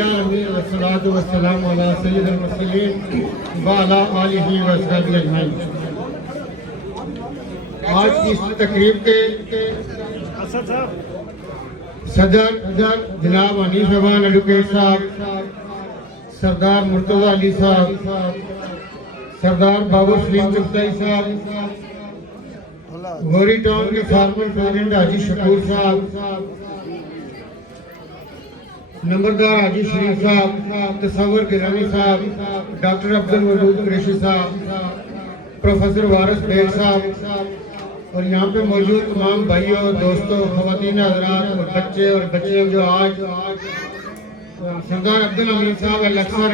العالمین والصلاۃ والسلام علی سید المرسلین وعلی آلہ وصحبہ اجمعین۔ آج کی اس تقریب کے صدر جناب حنیف امان ایڈوکیٹ صاحب، سردار مرتضی علی صاحب، سردار بابر سلیم چغتائی صاحب، غوری ٹاؤن کے فارمر پریزیڈنٹ حاجی شکور صاحب، نمبردار حاجی شریف صاحب، تصور گیلانی صاحب، ڈاکٹر عبد الودود قریشی صاحب، پروفیسر وارث بیگ صاحب، اور یہاں پہ موجود تمام بھائیوں، دوستوں، خواتین حضرات اور بچے اور بچیاں جو آج سردار عبدالحمید صاحب الاکثر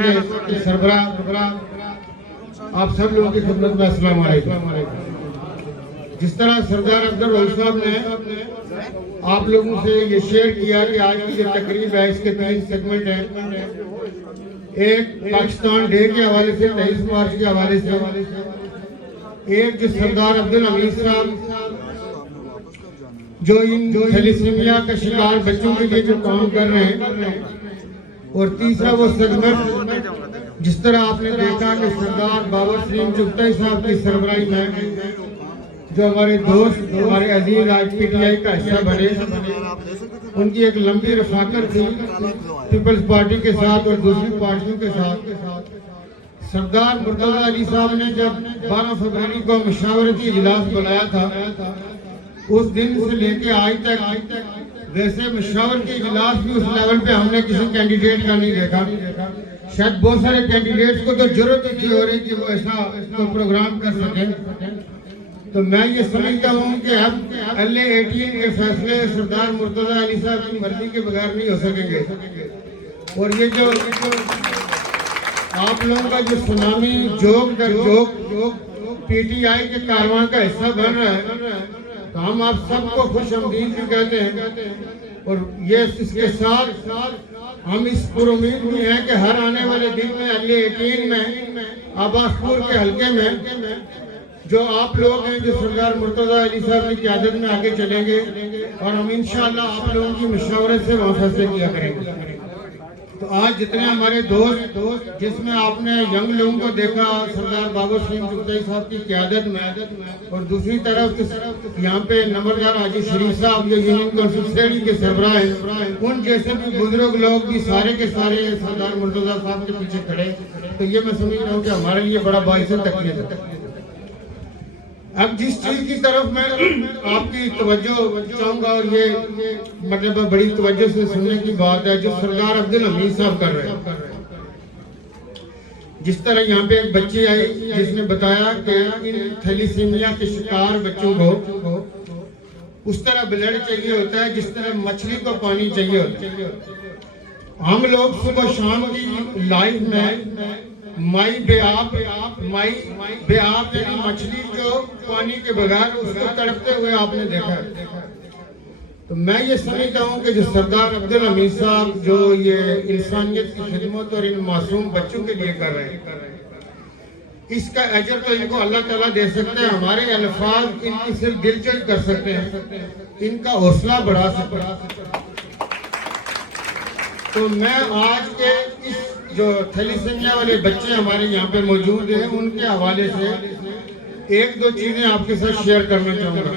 کے سربراہ، آپ سب لوگوں کی خدمت میں السلام علیکم۔ جس طرح سردار عبدالرؤف صاحب نے آپ لوگوں سے یہ شیئر کیا کہ آج کی جو تقریب ہے اس کے 3 سیگمنٹ ہیں۔ ایک پاکستان ڈے کے حوالے سے 23 مارچ کے حوالے سے، ایک جو سردار عبدالحمید صاحب جو ان تھیلیسیمیا کا شکار بچوں کے لیے جو کام کر رہے ہیں، اور تیسرا وہ سیگمنٹ جس طرح آپ نے دیکھا کہ سردار بابر سلیم چغتائی صاحب کی سربراہی میں جو ہمارے دوست، ہمارے عزیز آج پی ٹی آئی کا حصہ بنے، ان کی ایک لمبی رفاقت تھی پیپلز پارٹی کے ساتھ اور دوسری پارٹیوں کے ساتھ۔ سردار مرتضی علی صاحب نے جب 12 فروری کو مشاورتی اجلاس بلایا تھا، اس دن سے لے کے آج تک ویسے مشاورتی اجلاس بھی اس لیول پہ ہم نے کسی کینڈیڈیٹ کا نہیں دیکھا۔ شاید بہت سارے کینڈیڈیٹس کو تو ضرورت ہی ہو رہی کہ وہ ایسا پروگرام کر سکیں۔ تو میں یہ سمجھتا ہوں کہ اب LA-18 کے فیصلے سردار مرتضی علی صاحب کی مرضی کے بغیر نہیں ہو سکیں گے، اور یہ جو آپ لوگوں کا جو tsunami Jog there Jog P T I کے کارواں کا حصہ بن رہا ہے، تو ہم آپ سب کو خوش آمدید بھی کہتے ہیں، اور یہ اس کے ساتھ ہم اس پر امید بھی ہیں کہ ہر آنے والے دن میں LA-18 میں عباس پور کے حلقے میں جو آپ لوگ ہیں جو سردار مرتضی علی صاحب کی قیادت میں آگے چلیں گے، اور ہم انشاءاللہ آپ لوگوں کی مشاورت سے وہاں فیصلے کیا کریں گے۔ تو آج جتنے ہمارے دوست جس میں آپ نے ینگ لوگوں کو دیکھا سردار بابر سلیم چغتائی صاحب کی قیادت میں، اور دوسری طرف یہاں پہ نمبردار حاجی شریف صاحب جو یونین کونسل سیڑھی کے سربراہ ہیں، ان جیسے بھی بزرگ لوگ بھی سارے کے سارے سردار مرتضی صاحب کے پیچھے کھڑے، تو یہ میں سمجھ رہا ہوں کہ ہمارے لیے بڑا باعث تقریب ہے۔ اب جس چیز کی طرف میں آپ کی توجہ چاہوں گا، اور یہ مطلب بڑی توجہ سے سننے کی بات ہے جو سردار عبدالحمید صاحب کر رہے ہیں۔ جس طرح یہاں پہ ایک بچی آئی جس نے بتایا کہ ان تھیلیسیمیا کے شکار بچوں کو اس طرح بلڈ چاہیے ہوتا ہے جس طرح مچھلی کو پانی چاہیے ہوتا ہے۔ ہم لوگ صبح شام کی لائف میں مائی بے آب یعنی مچھلی جو پانی کے بغیر اس کو تڑپتے ہوئے آپ نے دیکھا ہے۔ تو میں یہ سمجھتا ہوں کہ جو سردار عبدالحمید صاحب جو یہ انسانیت کی خدمت اور ان معصوم بچوں کے لیے کر رہے ہیں، اس کا اجر تو ان کو اللہ تعالیٰ دے سکتے ہیں، ہمارے الفاظ ان کی صرف دلچسپ کر سکتے ہیں، ان کا حوصلہ بڑھا سکتے ہیں۔ تو میں آج کے اس جو تھیلیسیمیا والے بچے ہمارے یہاں پہ موجود ہیں ان کے حوالے سے 1-2 چیزیں آپ کے ساتھ شیئر کرنا چاہوں گا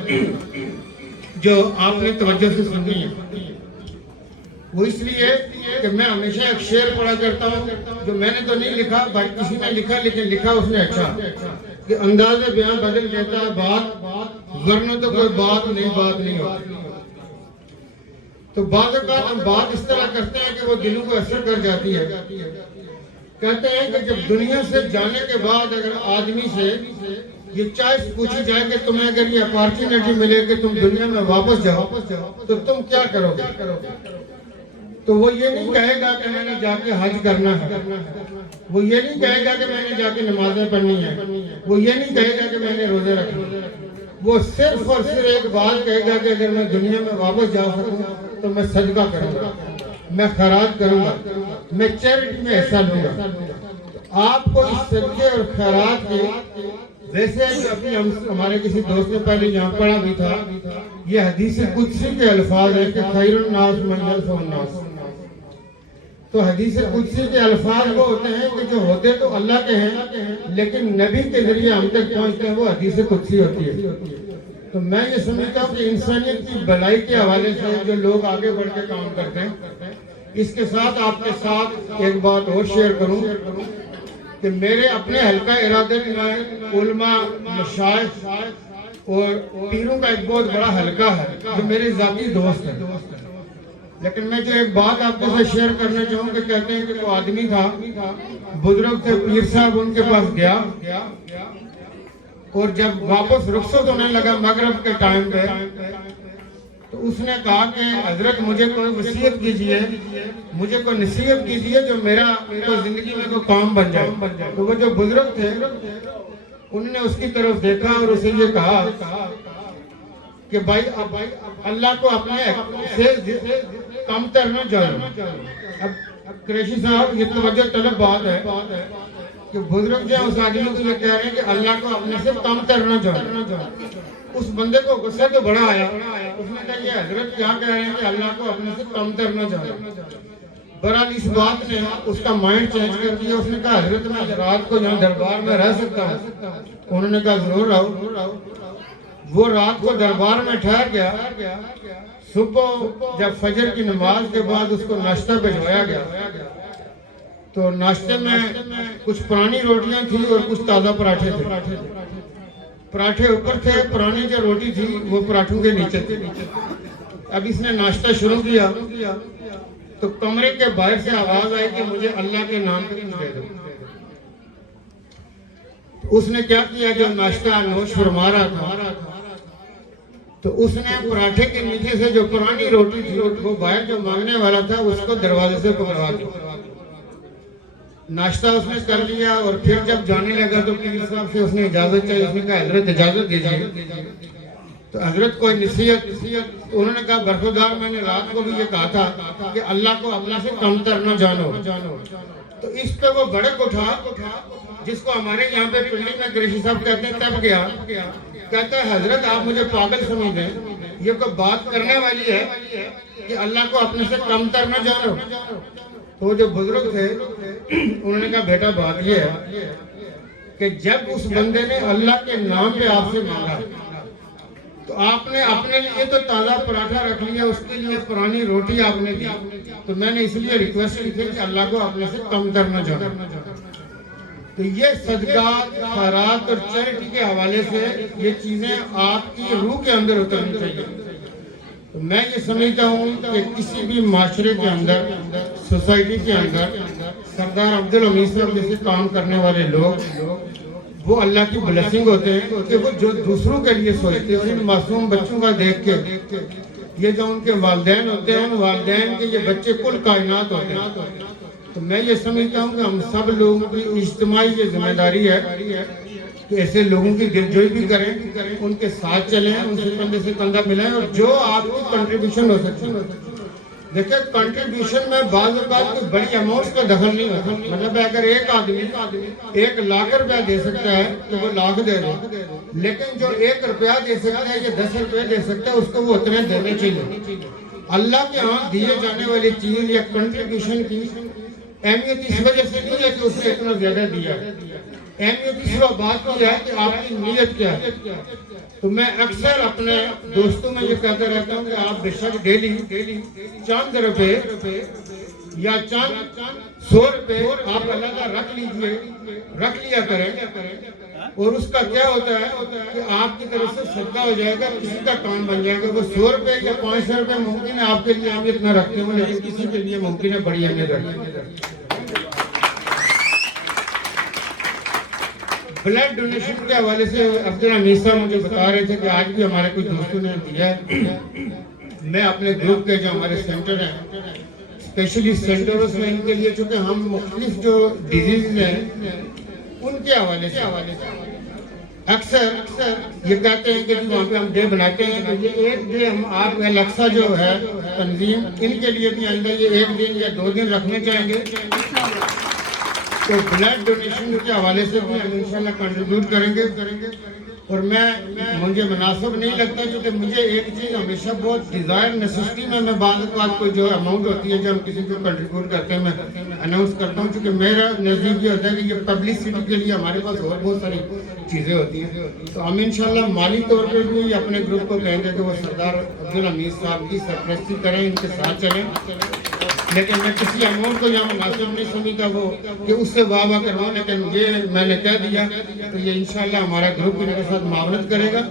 جو آپ نے توجہ سے سنی ہے۔ وہ اس لیے کہ میں ہمیشہ ایک شعر پڑھا کرتا ہوں جو میں نے تو نہیں لکھا، بھائی کسی نے لکھا، لیکن لکھا اس نے اچھا کہ انداز بیان بدل دیتا ہے بات، ورنہ تو کوئی بات نہیں ہوتی۔ تو بعض اوقات ہم بات اس طرح کرتے ہیں کہ وہ دلوں کو اثر کر جاتی ہے۔ کہتے ہیں کہ جب دنیا سے جانے کے بعد اگر آدمی سے یہ چوائس پوچھی جائے کہ تمہیں اگر یہ اپارچونیٹی ملے کہ تم دنیا میں واپس جاؤ تو تم کیا کرو گے، تو وہ یہ نہیں کہے گا کہ میں نے جا کے حج کرنا ہے، وہ یہ نہیں کہے گا کہ میں نے جا کے نمازیں پڑھنی ہے، وہ یہ نہیں کہے گا کہ میں نے روزے رکھنے، وہ صرف اور صرف ایک بات کہے گا کہ اگر میں دنیا میں واپس جا سکوں تو میں صدقہ کروں گا، میں خیرات کروں گا، میں چیریٹی میں حصہ لوں گا۔ آپ کو اس صدقے اور خیرات کے ویسے ابھی ہمارے کسی دوست نے پہلے یہاں پڑھا بھی تھا، یہ حدیث قدسی کے الفاظ ہیں کہ خیر الناس من ینفع الناس۔ تو تو حدیث قدسی کے الفاظ وہ ہوتے ہیں کہ جو ہوتے تو اللہ کے ہیں لیکن نبی کے ذریعے ہم تک پہنچتے ہیں، وہ حدیث قدسی ہوتی ہے۔ تو میں یہ سمجھتا ہوں کہ انسانیت کی بھلائی کے حوالے سے جو لوگ آگے بڑھ کے کام کرتے ہیں، اس کے ساتھ آپ کے ساتھ ایک بات اور شیئر کروں کہ میرے اپنے حلقہ ارادت میں علماء، مشائخ اور پیروں کا ایک بہت بڑا حلقہ ہے جو میرے ذاتی دوست ہیں، لیکن میں جو ایک بات آپ کے ساتھ شیئر کرنا چاہوں کہ کہتے ہیں کہ وہ آدمی تھا، بزرگ تھے، پیر صاحب ان کے پاس گیا اور جب واپس رخصت ہونے لگا مغرب کے ٹائم پہ تو اس نے کہا کہ حضرت مجھے کوئی وصیت کیجئے، مجھے کوئی نصیحت کیجئے جو میرا زندگی میں کوئی کام بن جائے۔ تو وہ جو بزرگ تھے انہوں نے اس کی طرف دیکھا اور اسے یہ کہا کہ بھائی اب اللہ کو اپنے سے کم تر نہ جانو۔ اب قریشی صاحب یہ توجہ طلب بات ہے کہ بزرگ جو اس آدمی کو یہ کہہ رہے ہیں کہ اللہ کو اپنے سے کم تر نہ جانو۔ اس بندے کو غصہ تو بڑا آیا، اس نے کہا یہ حضرت کیا کہہ رہے ہیں کہ اللہ کو اپنے سے کم تر نہ جانو۔ برحال اس بات نے اس کا مائنڈ چینج کر دیا، اس نے کہا حضرت میں رات کو یہاں دربار میں رہ سکتا ہوں؟ انہوں نے کہا ضرور رہو۔ وہ رات کو دربار میں ٹھہر گیا۔ صبح جب فجر کی نماز کے بعد اس کو ناشتہ بھجوایا گیا تو ناشتے میں کچھ پرانی روٹیاں تھیں اور کچھ تازہ پراٹھے تھے۔ پراٹھے اوپر تھے، پرانی جو روٹی تھی وہ پراٹھوں کے نیچے تھی۔ اب اس نے ناشتہ شروع کیا تو کمرے کے باہر سے آواز آئی کہ مجھے اللہ کے نام پہ کچھ دے دو۔ اس نے کیا کیا، جو ناشتہ نوش فرما رہا تھا تو اس نے پراٹھے کے نیچے سے جو پرانی روٹی تھی وہ باہر جو مانگنے والا تھا اس کو دروازے سے پکڑوا دیا۔ ناشتہ اس نے کر لیا اور پھر جب جانے لگا تو پیر صاحب سے اس نے اجازت چاہی۔ اس نے کہا حضرت اجازت دیجیے۔ تو حضرت کوئی نصیحت، انہوں نے کہا برخودار میں نے رات کو بھی یہ کہا تھا کہ اللہ کو اللہ سے کم تر نہ جانو۔ تو اس پہ وہ بڑک اٹھا، جس کو ہمارے یہاں پہ پنڈی میں قریشی صاحب کہتے ہیں، تب گیا، کہتا ہے حضرت آپ مجھے پاگل سمجھیں، یہ کوئی بات کرنے والی ہے کہ اللہ کو اپنے سے کم تر نہ جانو؟ تو جو بزرگ تھے انہوں نے کہا بیٹا بات یہ ہے کہ جب اس بندے نے اللہ کے نام پہ آپ سے مانگا تو آپ نے اپنے لیے تو تازہ پراٹھا رکھ لیا، اس کے لیے پرانی روٹی آپ نے دی، تو میں نے اس لیے ریکویسٹ کی تھی کہ اللہ کو اپنے سے کم تر نہ جانو۔ تو یہ صدقات، خیرات اور چیریٹی کے حوالے سے یہ چیزیں آپ کی روح کے اندر اترنی چاہیے۔ تو میں یہ سمجھتا ہوں کہ کسی بھی معاشرے کے اندر، سوسائٹی کے اندر سردار عبدالحمید صاحب جیسے کام کرنے والے لوگ وہ اللہ کی بلیسنگ ہوتے ہیں کہ وہ جو دوسروں کے لیے سوچتے ہیں۔ ان معصوم بچوں کا دیکھ کے یہ جو ان کے والدین ہوتے ہیں، والدین کے یہ بچے کل کائنات ہوتے ہیں۔ تو میں یہ سمجھتا ہوں کہ ہم سب لوگوں کی اجتماعی یہ ذمہ داری ہے کہ ایسے لوگوں کی دلجوئی بھی کریں، ان کے ساتھ چلیں، ان سے کندھے سے کندھا ملائیں اور جو آپ کی کنٹریبیوشن ہو سکتی ہے۔ دیکھیں کنٹریبیوشن میں بعض اوقات کوئی بڑی اماؤنٹ کا دخل نہیں ہوتا، مطلب اگر ایک آدمی 1 لاکھ روپیہ دے سکتا ہے تو وہ لاکھ دے دے، لیکن جو 1 روپیہ دے سکتا ہے یا 10 روپے دے سکتا ہے اس کو وہ اتنے دینے چاہیے۔ اللہ کے ہاں دیے جانے والی چیز یا کنٹریبیوشن کی اہمیت اس وجہ سے نہیں ہے کہ اس نے اتنا زیادہ دیا، اہمیت اس بات کی ہے کہ آپ کی نیت کیا ہے۔ تو میں اکثر اپنے دوستوں میں یہ کہتا رہتا ہوں کہ آپ بے شک ڈیلی چند روپے یا چند 100 روپے آپ اللہ کا رکھ لیا کریں، اور اس کا کیا ہوتا ہے کہ آپ کی طرف سے صدقہ ہو جائے گا، کسی کا کام بن جائے گا۔ وہ 100 روپے یا 500 روپے ممکن ہے آپ کے لیے اہمیت نہ رکھتے ہوں، لیکن کسی کے لیے ممکن ہے بڑی اہمیت رکھتے ہیں۔ بلڈ ڈونیشن کے حوالے سے عبدالحمید صاحب مجھے بتا رہے تھے کہ آج بھی ہمارے کچھ دوستوں نے دیا ہے۔ میں اپنے گروپ کے جو ہمارے سینٹر ہیں، اسپیشلی سینٹرز میں ان کے لیے، چونکہ ہم مختلف جو ڈیزیز ہیں ان کے حوالے سے اکثر یہ کہتے ہیں کہ وہاں پہ ہم ڈے بناتے ہیں، تو یہ ایک ڈے ہم آپ الیکسا جو ہے تنظیم ان کے لیے بھی آئندہ یہ 1 دن یا 2 دن رکھنے چاہیں گے۔ تو بلڈ ڈونیشن کے حوالے سے بھی ہم انشاءاللہ کنٹریبیوٹ کریں گے۔ اور مجھے مناسب نہیں لگتا، کیونکہ مجھے ایک چیز ہمیشہ بہت ڈیزائر نیسسٹی میں بعض اوقات کوئی جو اماؤنٹ ہوتی ہے جو ہم کسی کو کنٹریبیوٹ کرتے ہیں میں اناؤنس کرتا ہوں، کیونکہ میرا نزدیک یہ ہوتا ہے کہ یہ پبلسٹی کے لیے ہمارے پاس اور بہت ساری چیزیں ہوتی ہیں۔ تو ہم انشاءاللہ مالی طور پہ بھی اپنے گروپ کو کہیں گے کہ وہ سردار عبدالحمید صاحب کی سرپرستی کریں، ان کے ساتھ چلیں، لیکن میں کسی اماؤنٹ کو یہاں مناسب نہیں سمجھتا وہ کہ اس سے واہ واہ کرواؤں، لیکن یہ میں نے کہہ دیا تو یہ انشاءاللہ ہمارا گروپ ان کے ساتھ معاونت کرے گا،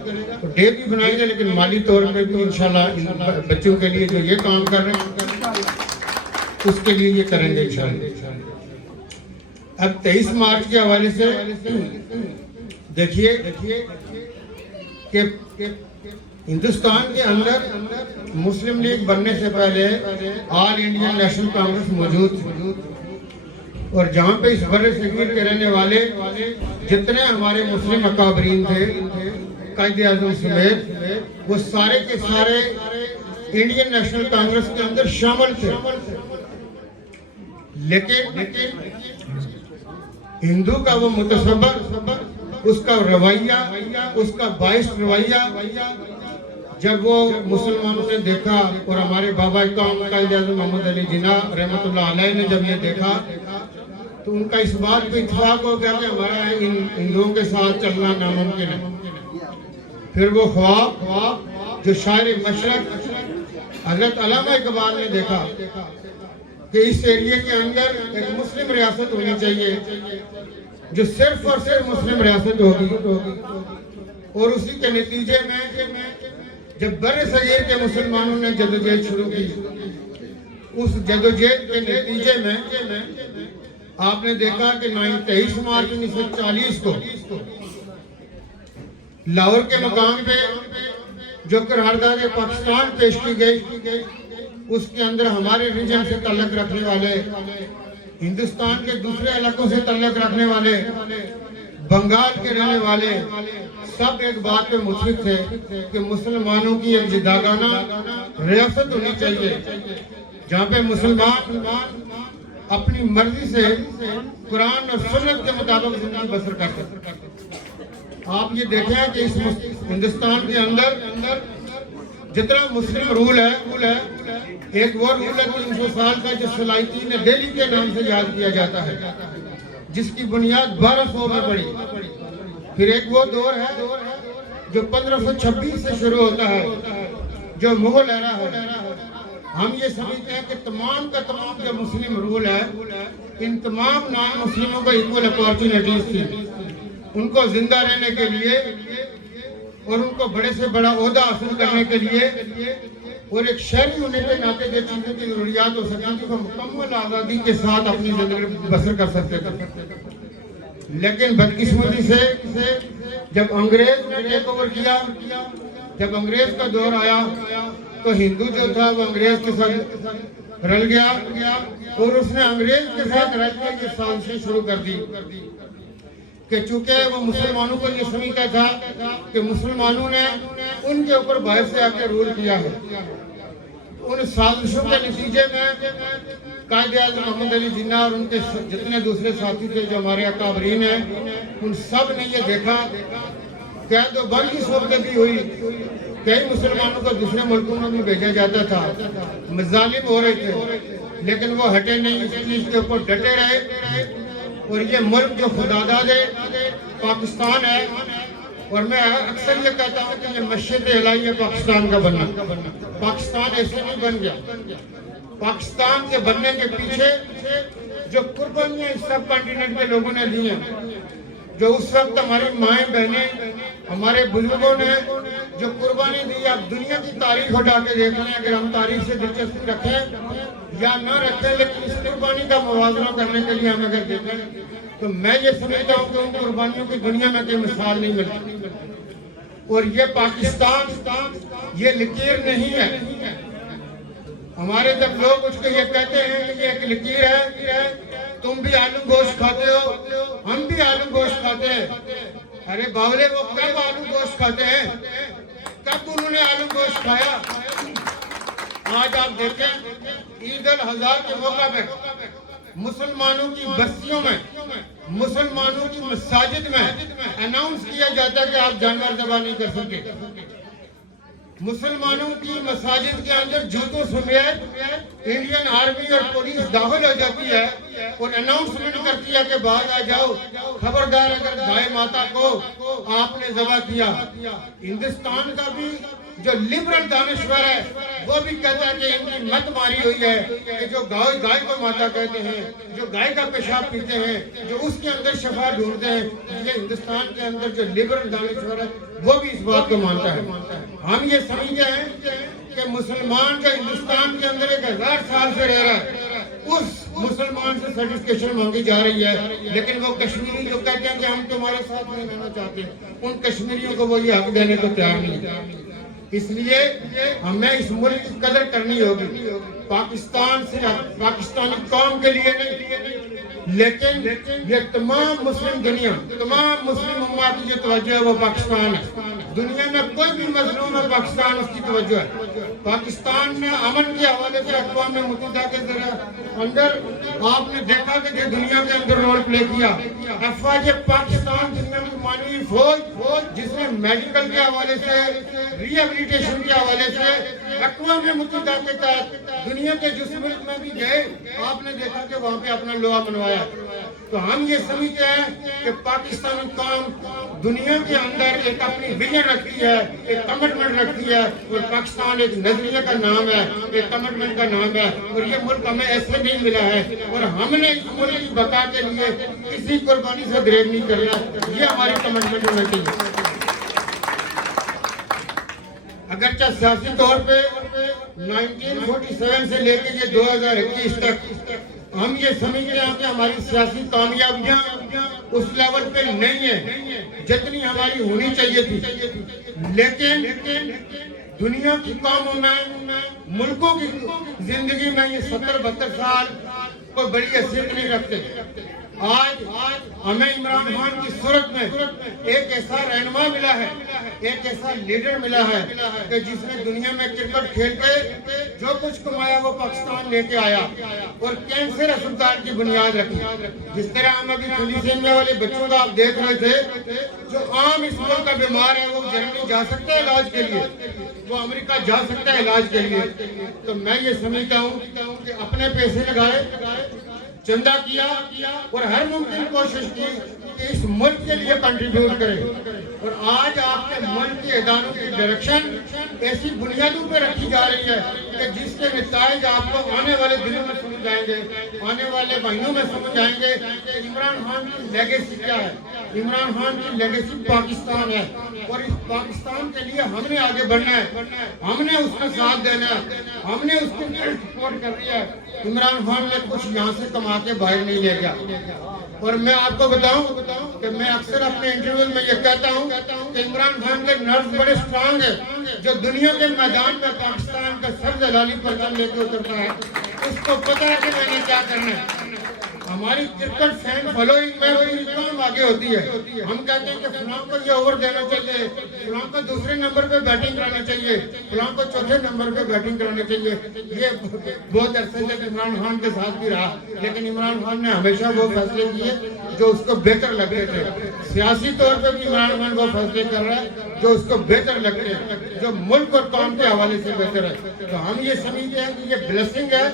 تو ڈے بھی بنائیں گے، لیکن مالی طور پہ بھی انشاءاللہ ان بچوں کے لیے جو یہ کام کر رہے ہیں اس کے لیے یہ کریں گے انشاءاللہ۔ اب 23 مارچ کے حوالے سے دیکھیے کہ ہندوستان کے اندر مسلم لیگ بننے سے پہلے آل انڈین نیشنل کانگریس موجود تھی، اور جہاں پہ اس بر صغیر کے رہنے والے جتنے ہمارے مسلم اکابرین تھے قائد اعظم سمیت، وہ سارے کے سارے انڈین نیشنل کانگریس کے اندر شامل تھے، لیکن ہندو کا وہ متصور، اس کا رویہ، اس کا باعث رویہ جب وہ مسلمانوں نے دیکھا، اور ہمارے بابا قوم قائد اعظم محمد علی جناح رحمۃ اللہ علیہ نے جب یہ دیکھا تو ان کا اس بات پہ اتفاق ہو گیا کہ ہمارا ان ہندوؤں کے ساتھ چلنا ناممکن ہے۔ پھر وہ خواب جو شاعر مشرق حضرت علامہ اقبال نے دیکھا کہ اس ایریے کے اندر ایک مسلم ریاست ہونی چاہیے جو صرف اور صرف مسلم ریاست ہوگی، اور اسی کے نتیجے میں جب بر صغیر کے مسلمانوں نے جدوجہد شروع کی، اس جدوجہد کے نتیجے میں آپ نے دیکھا کہ 23 مارچ 1940 کو لاہور کے مقام پہ جو قرارداد پاکستان پیش کی گئی، اس کے اندر ہمارے ریجن سے تعلق رکھنے والے، ہندوستان کے دوسرے علاقوں سے تعلق رکھنے والے، بنگال کے رہنے والے سب ایک بات پہ متفق تھے کہ مسلمانوں کی ایک جداگانہ ریاست ہونی چاہیے جہاں پہ مسلمان اپنی مرضی سے قرآن اور سنت کے مطابق زندگی بسر کر سکتے۔ آپ یہ دیکھیں کہ اس ہندوستان کے اندر جتنا مسلم رول ہے، ایک وہ رول ہے 300 سال کا جو صلاحیتین دہلی کے نام سے یاد کیا جاتا ہے، جس کی بنیاد 1200 میں پڑی۔ پھر ایک وہ دور ہے جو 1526 سے شروع ہوتا ہے جو مغل ایرا ہے۔ ہم یہ سمجھتے ہیں کہ تمام کا تمام جو مسلم رول ہے، ان تمام نان مسلموں کو ایکول اپارچونیٹیز تھی، ان کو زندہ رہنے کے لیے اور ان کو بڑے سے بڑا عہدہ حاصل کرنے کے لیے، اور ایک شہری ہونے کے ناطے جو چیزوں کی ضروریات ہو سکتی تھی وہ مکمل آزادی کے ساتھ اپنی زندگی بسر کر سکتے تھے۔ لیکن بدقسمتی سے جب انگریز نے ٹیک اوور کیا، جب انگریز کا دور آیا تو ہندو جو تھا وہ انگریز کے ساتھ رل گیا، اور اس نے انگریز کے ساتھ رل کے یہ سازشیں شروع کر دی کہ چونکہ وہ مسلمانوں کو یہ سمجھتا تھا کہ مسلمانوں نے ان کے اوپر باہر سے آ کے رول کیا ہے۔ ان سازشوں کے نتیجے میں قائد اعظم محمد علی جناح اور ان کے جتنے دوسرے ساتھی تھے جو ہمارے اکابرین ہیں، ان سب نے یہ دیکھا کہ تو بند کی صورت بھی ہوئی، کئی مسلمانوں کو دوسرے ملکوں میں بھی بھیجا جاتا تھا، مظالم ہو رہے تھے، لیکن وہ ہٹے نہیں، اس چیز کے اوپر ڈٹے رہے، اور یہ ملک جو خداداد پاکستان ہے، اور میں اکثر یہ کہتا ہوں کہ یہ مشرق الہی ہے پاکستان کا بننا۔ پاکستان ایسے نہیں بن گیا، پاکستان کے بننے کے پیچھے جو قربانیاں اس سب کانٹیننٹ کے لوگوں نے دی ہیں، جو اس وقت ہماری مائیں بہنیں، ہمارے بزرگوں نے جو قربانی دی، آپ دنیا کی تاریخ اٹھا کے دیکھ لیں، اگر ہم تاریخ سے دلچسپی رکھیں یا نہ رکھیں، لیکن اس قربانی کا موازنہ کرنے کے لیے ہم اگر دیکھیں تو میں یہ سمجھتا ہوں کہ ان قربانیوں کی دنیا میں کوئی مثال نہیں ملتی۔ اور یہ پاکستان یہ لکیر نہیں ہے۔ ہمارے جب لوگ اس کو یہ کہتے ہیں کہ یہ ایک لکیر ہے، تم بھی آلو گوشت کھاتے ہو، ہم بھی آلو گوشت کھاتے ہیں، ارے باولے وہ کب آلو گوشت کھاتے ہیں؟ کب انہوں نے آلو گوشت کھایا؟ آج آپ دیکھیں عید الاضحیٰ کے موقع پہ مسلمانوں کی بستیوں میں، مسلمانوں کی مساجد میں اناؤنس کیا جاتا ہے کہ آپ جانور ذبح نہیں کر سکتے. مسلمانوں کی مساجد کے اندر جوتوں سمیت انڈین آرمی اور پولیس داخل ہو جاتی ہے اور اناؤنسمنٹ کرتی ہے کہ باہر آ جاؤ، خبردار اگر گائے ماتا کو آپ نے ذبح کیا. ہندوستان کا بھی جو لبرل دانشور ہے وہ بھی کہتا ہے کہ ان کی مت ماری ہوئی ہے کہ جو گائے کو ماتا کہتے ہیں، جو گائے کا پیشاب پیتے ہیں، جو اس کے اندر شفا ڈھونڈتے ہیں. یہ ہندوستان کے اندر جو لبرل دانشور ہے وہ بھی اس بات کو مانتا ہے. ہم یہ سمجھتے ہیں کہ مسلمان جو ہندوستان کے اندر 1000 سال سے رہ رہا ہے اس مسلمان سے سرٹیفکیشن مانگی جا رہی ہے، لیکن وہ کشمیری جو کہتے ہیں کہ ہم تمہارے ساتھ نہیں رہنا چاہتے، ان کشمیریوں کو وہ یہ حق دینے کو تیار نہیں. اس لیے ہمیں اس ملک کی قدر کرنی ہوگی. پاکستان سے پاکستانی قوم کے لیے نہیں، لیکن یہ تمام مسلم دنیا، تمام مسلم امت کی جو توجہ ہے وہ پاکستان ہے. دنیا میں کوئی بھی مظلوم ہے پاکستان اس کی توجہ ہے. پاکستان نے امن کے حوالے سے اقوام متحدہ کے ذریعے اندر آپ نے دیکھا کہ جو دنیا کے اندر رول پلے کیا. افواج پاکستان دنیا میں مانوی فوج جس نے میڈیکل کے حوالے سے، ری ایبلیٹیشن کے حوالے سے اقوام متحدہ کے تحت دنیا کے جس ملک میں بھی گئے آپ نے دیکھا کہ وہاں پہ اپنا لوہا منوایا. تو ہم یہ سمجھتے ہیں کہ پاکستانی قوم دنیا کے اندر ایک اپنی ویژن رکھتی ہے، ایک کمٹمنٹ رکھتی ہے، اور پاکستان ایک نظریہ کا نام ہے، ایک کمٹمنٹ کا نام ہے، اور یہ ملک ہمیں ایسے نہیں ملا ہے اور ہم نے اس ملک کی بقا کے لیے کسی قربانی سے دریغ نہیں کرنا. یہ ہماری کمٹمنٹ ہونا چاہیے. اگرچہ سیاسی طور پہ 1947 سے لے کے یہ 2021 تک ہم یہ سمجھتے ہیں کہ ہماری سیاسی کامیابیاں اس لیول پہ نہیں ہیں جتنی ہماری ہونی چاہیے تھی، لیکن دنیا کی قوموں میں، ملکوں کی زندگی میں یہ 70-72 سال کوئی بڑی حیثیت نہیں رکھتے. آج ہمیں عمران خان کی صورت میں ایک ایسا رہنما ملا ہے، ایک ایسا لیڈر ملا ہے کہ جس نے دنیا میں کرکٹ کھیل کے جو کچھ کمایا وہ پاکستان لے کے آیا اور کینسر اسپتال کی بنیاد رکھی. جس طرح ہم ابھی تھیلیسیمیا والے بچوں کا آپ دیکھ رہے تھے، جو عام اس ملک کا بیمار ہے وہ جرمنی جا سکتا ہے علاج کے لیے، وہ امریکہ جا سکتا ہے علاج کے لیے. تو میں یہ سمجھتا ہوں کہ اپنے پیسے لگائے، چندہ کیا اور ہر ممکن کوشش کی کہ اس ملک کے لیے کنٹریبیوٹ کرے. اور آج آپ کے ملک کے اداروں کی ڈائریکشن ایسی بنیادوں پہ رکھی جا رہی ہے کہ جس کے نتائج آپ کو آنے والے دنوں میں سمجھ جائیں گے، آنے والے مہینوں میں سمجھ جائیں گے کہ عمران خان کی لیگیسی کیا ہے. عمران خان کی لیگیسی پاکستان ہے اور اس پاکستان کے لیے ہم نے آگے بڑھنا ہے، ہم نے اس کا ساتھ دینا ہے، ہم نے اس کو سپورٹ کرنی ہے. عمران خان نے کچھ یہاں سے کما کے باہر نہیں لے گیا. اور میں آپ کو بتاؤں کہ میں اکثر اپنے انٹرویو میں یہ کہتا ہوں کہ عمران خان کے نرز بڑے سٹرانگ ہیں. جو دنیا کے میدان میں پاکستان کا سر جلالی پرچم لے کے اترتا ہے اس کو پتہ ہے کہ میں نے کیا کرنا ہے. ہماری کرکٹ فین فالوئنگ میں پوری قوم آگے ہوتی ہے. ہم کہتے ہیں کہ فلاں کو یہ اوور دینا چاہیے، فلاں کو دوسرے نمبر پہ بیٹنگ کرانا چاہیے، فلاں کو چوتھے نمبر پہ بیٹنگ کرانا چاہیے. یہ بہت عرصے تک عمران خان کے ساتھ بھی رہا، لیکن عمران خان نے ہمیشہ وہ فیصلے کیے جو اس کو بہتر لگتے تھے. سیاسی طور پہ بھی عمران خان وہ فیصلے کر رہا ہے جو اس کو بہتر لگتے ہیں، جو ملک اور قوم کے حوالے سے بہتر ہے. تو ہم یہ سمجھتے ہیں کہ یہ بلیسنگ ہے.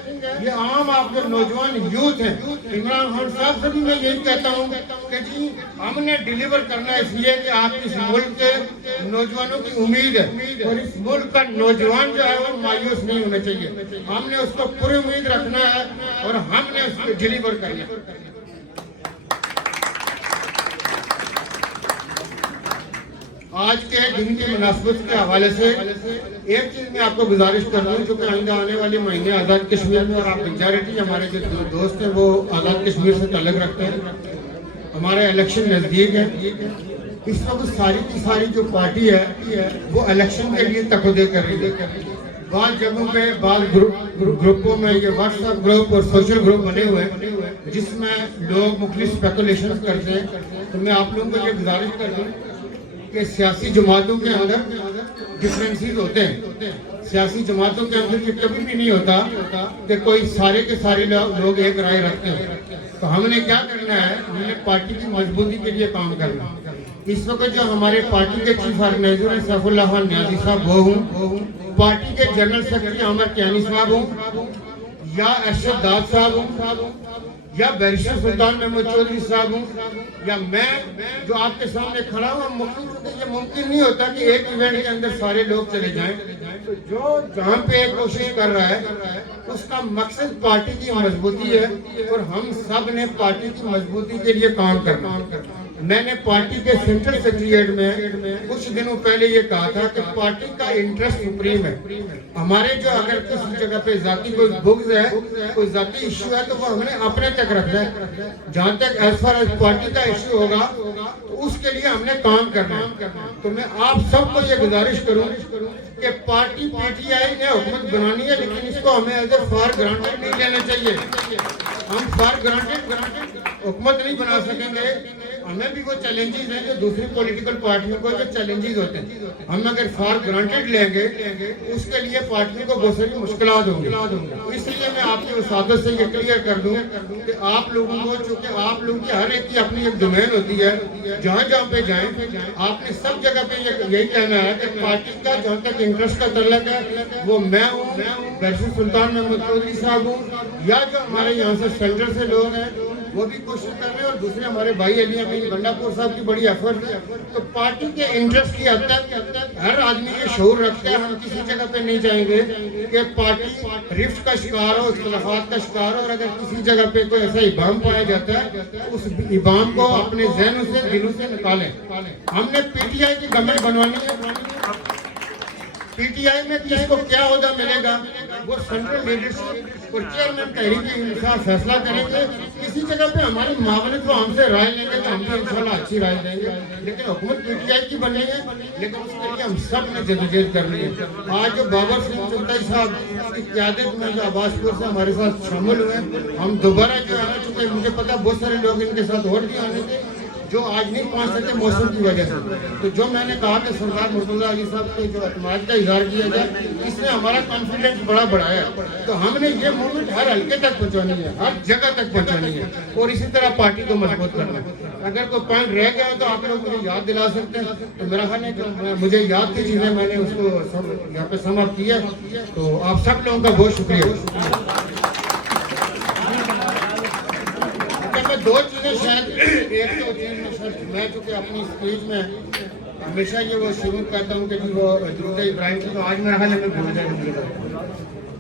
یہ عام آپ جو نوجوان یوتھ ہیں، عمران خان صاحب سے بھی میں یہی کہتا ہوں کہ جی ہم نے ڈیلیور کرنا ہے، اس لیے کہ آپ اس ملک کے نوجوانوں کی امید ہے اور اس ملک کا نوجوان جو ہے وہ مایوس نہیں ہونا چاہیے. ہم نے اس کو پوری امید رکھنا ہے اور ہم نے اس کو ڈیلیور کرنا ہے. آج کے دن کی مناسبت کے حوالے سے ایک چیز میں آپ کو گزارش کر رہا ہوں، چونکہ آئندہ آنے والے مہینے آزاد کشمیر میں، اور آپ میجارٹی ہمارے جو دوست ہیں وہ آزاد کشمیر سے تعلق رکھتے ہیں، ہمارے الیکشن نزدیک ہے. اس وقت ساری کی ساری جو پارٹی ہے وہ الیکشن کے لیے تقاضے کر رہی ہے. بعض جگہوں پہ بعض گروپوں میں یہ واٹس ایپ گروپ اور سوشل گروپ بنے ہوئے ہیں جس میں لوگ مختلف اسپیکولیشن کرتے ہیں. تو میں آپ لوگوں کو یہ گزارش کر دوں کہ سیاسی جماعتوں کے اندر ڈفرینسز ہوتے ہیں. سیاسی جماعتوں کے اندر یہ کبھی بھی نہیں ہوتا کہ کوئی سارے کے سارے لوگ ایک رائے رکھتے ہیں. تو ہم نے کیا کرنا ہے, ہم نے پارٹی کی مضبوطی کے لیے کام کرنا. اس وقت جو ہمارے پارٹی کے چیف آرگنائزر ہیں سیف اللہ خان نیازی صاحب وہ ہوں, پارٹی کے جنرل سیکرٹری عامر کیانی صاحب ہوں, یا ارشد داد صاحب ہوں, یا بیرسٹر سلطان محمد چودھری صاحب ہوں, یا میں جو آپ کے سامنے کھڑا ہوں. یہ ممکن نہیں ہوتا کہ ایک ایونٹ کے اندر سارے لوگ چلے جائیں. تو جو جہاں پہ کوشش کر رہا ہے اس کا مقصد پارٹی کی مضبوطی ہے, اور ہم سب نے پارٹی کی مضبوطی کے لیے کام کرنا. میں نے پارٹی کے سینٹرل سیکریٹریٹ میں کچھ دنوں پہلے یہ کہا تھا کہ پارٹی کا انٹرسٹ سپریم ہے. ہمارے جو اگر کسی جگہ پہ ذاتی کوئی بغض ہے, کوئی ذاتی ایشو ہے, تو وہ ہم نے اپنے تک رکھنا ہے. جہاں تک ایز فار ایز پارٹی کا ایشو ہوگا تو اس کے لیے ہم نے کام کرنا ہے. تو میں آپ سب کو یہ گزارش کروں کہ پارٹی پی ٹی آئی نے حکومت بنانی ہے, لیکن اس کو ہمیں ایز اے فار گرانٹیڈ نہیں لینا چاہیے. ہم فار گرانٹیڈ حکومت نہیں بنا سکیں گے. ہمیں بھی وہ چیلنجز ہیں جو دوسری پولیٹیکل پارٹیوں کو جو چیلنجز ہوتے ہیں, ہم اگر فار گرانٹیڈ لیں گے اس کے لیے پارٹیوں کو بہت ساری مشکلات ہوں گی. اس لیے میں آپ کی وساطت سے یہ کلیئر کر دوں کہ آپ لوگوں کو, چونکہ آپ لوگوں کی ہر ایک کی اپنی ایک ڈومین ہوتی ہے, جہاں جہاں پہ جائیں آپ نے سب جگہ پہ یہی کہنا ہے کہ پارٹی کا جہاں تک انٹرسٹ کا تعلق ہے وہ میں ہوں, بیرسٹر سلطان محمد چودھری صاحب ہوں, یا جو ہمارے یہاں سے سینٹر سے لوگ ہیں وہ بھی کوشش کر رہے ہیں, اور دوسرے ہمارے بھائی علی امین گنڈا پور صاحب کی بڑی ایفرٹ ہے. تو پارٹی کے انٹرسٹ کی حد تک ہر آدمی یہ شعور رکھتا ہے. ہم کسی جگہ پہ نہیں جائیں گے کہ پارٹی رفٹ کا شکار ہو, اختلافات کا شکار ہو, اور اگر کسی جگہ پہ کوئی ایسا ابہام پایا جاتا ہے تو اس ابہام کو اپنے ذہنوں سے, دلوں سے نکالیں. ہم نے پی ٹی آئی کی گورنمنٹ بنوانی ہے. پی ٹی آئی میں کس کو کیا عہدہ ملے گا وہ سینٹرل لیڈرشپ اور چیئرمین تحریک انصاف فیصلہ کریں گے. کسی جگہ پہ ہماری معاونت کو ہم سے رائے لیں گے تو ہم بھی انشاءاللہ اچھی رائے دیں گے, لیکن حکومت پی ٹی آئی کی بننی ہے, لیکن اس کے لیے ہم سب نے جدوجہد کرنی ہے. آج جو بابر سنگھ چغتائی صاحب کی قیادت میں جو عباس پور سے ہمارے ساتھ شامل ہوئے, ہم دوبارہ جو آنا چکے, مجھے پتا بہت سارے لوگ ان کے ساتھ اور بھی آنے تھے جو آج نہیں پہنچ سکتے موسم کی وجہ سے. تو جو میں نے کہا کہ سردار مرتضیٰ علی صاحب کو جو اعتماد کا اظہار کیا جائے, اس نے ہمارا کانفیڈنس بڑا بڑھایا. تو ہم نے یہ موومنٹ ہر حلقے تک پہنچانی ہے, ہر جگہ تک پہنچانی ہے, اور اسی طرح پارٹی کو مضبوط کرنا ہے. اگر کوئی پوائنٹ رہ گیا تو آپ لوگ مجھے یاد دلا سکتے ہیں. تو میرا خیال ہے کہ مجھے یاد کی چیزیں میں نے اس کو یہاں پہ سماپت کی ہے. تو آپ سب لوگوں کا بہت شکریہ. دو چیزیں شاید, ایک تو چیز میں چونکہ اپنی اسپیچ میں ہمیشہ یہ وہ شروع کرتا ہوں کہ وہ درود ابراہیم کی, تو آج میرا خیال ہے میں بھول جائے.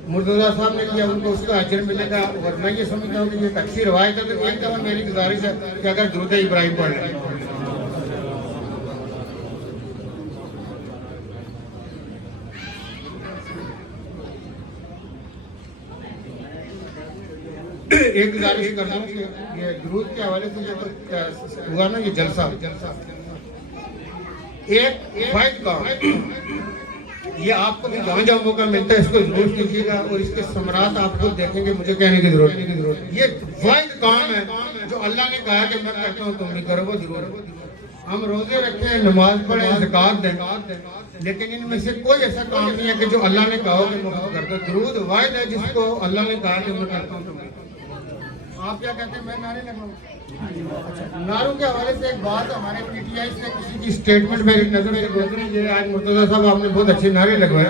مرتضیٰ صاحب نے کیا, ان کو اس کا اجر ملے گا, اور میں یہ سمجھتا ہوں کہ یہ ایک اچھی روایت ہے. تو ایک دفعہ میری گزارش ہے کہ اگر درود ابراہیم پڑھ لیں. ایک گزارش کرتا ہوں کہ یہ درود کے حوالے سے جو ہوا نا, یہ جلسہ ایک واحد کام, یہ آپ کو بھی جہاں جہاں موقع ملتا ہے اس کو ضرور کیجیے گا, اور اس کے ثمرات آپ خود دیکھیں گے, مجھے کہنے کی ضرورت نہیں. یہ واحد کام ہے جو اللہ نے کہا کہ میں کرتا ہوں, تم بھی کرو, وہ ضرور. ہم روزے رکھیں, نماز پڑھیں, زکوٰۃ دیں, لیکن ان میں سے کوئی ایسا کام نہیں ہے کہ جو اللہ نے کہا کہ میں کر دو. درود واحد ہے جس کو اللہ نے کہا کہ میں کرتا ہوں. آپ کیا کہتے ہیں, میں نعرے لگاؤں؟ نعروں کے حوالے سے ایک بات, ہمارے پی ٹی آئی سے کسی کی اسٹیٹمنٹ میری نظر سے گزری. آج مرتضیٰ صاحب آپ نے بہت اچھے نعرے لگوائے,